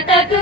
మద్దతు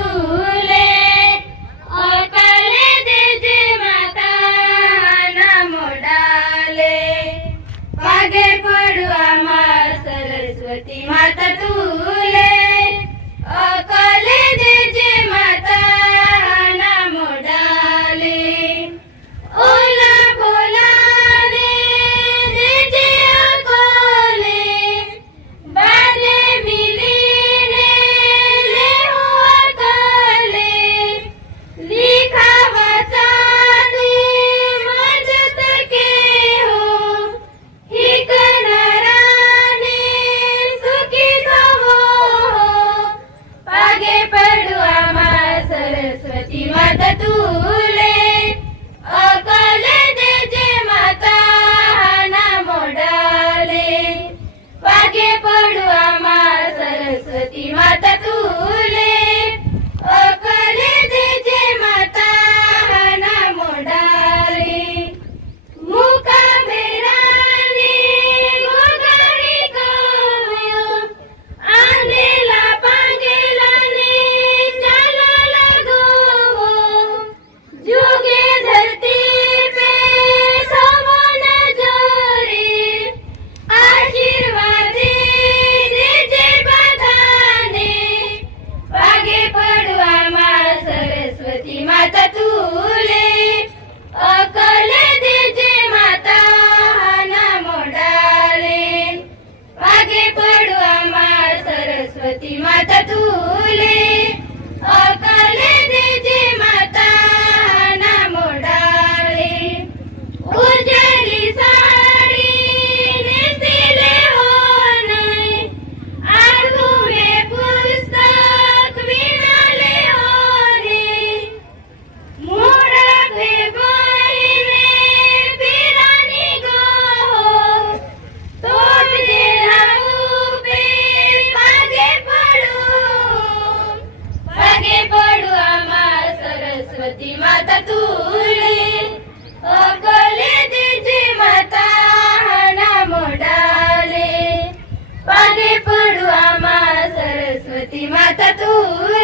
होती माता तुळे अकले तिची माता ना मोडाले पाणी पडू आम्हा सरस्वती माता तुळे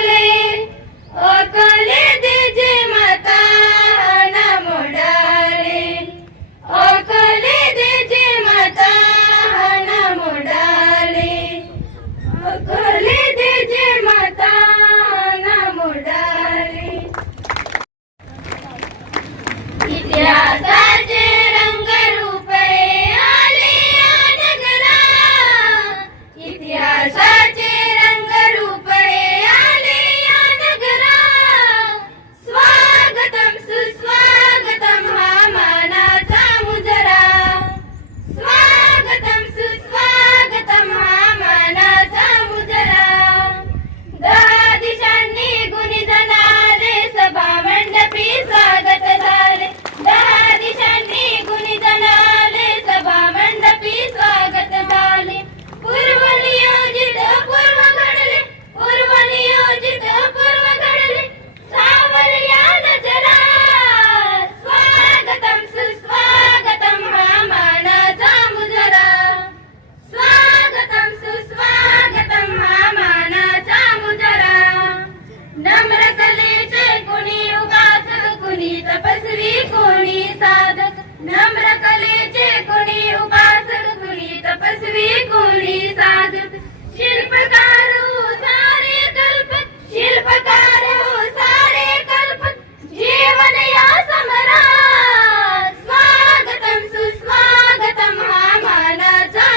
नम्र कलेचे कुणी उपासक कुणी तपस्वी कुणी शिल्पकार सारे कल्प. शिल्पकार सारे कल्प. जीवन या समरा स्वागतम सुस्वागतम मानाचा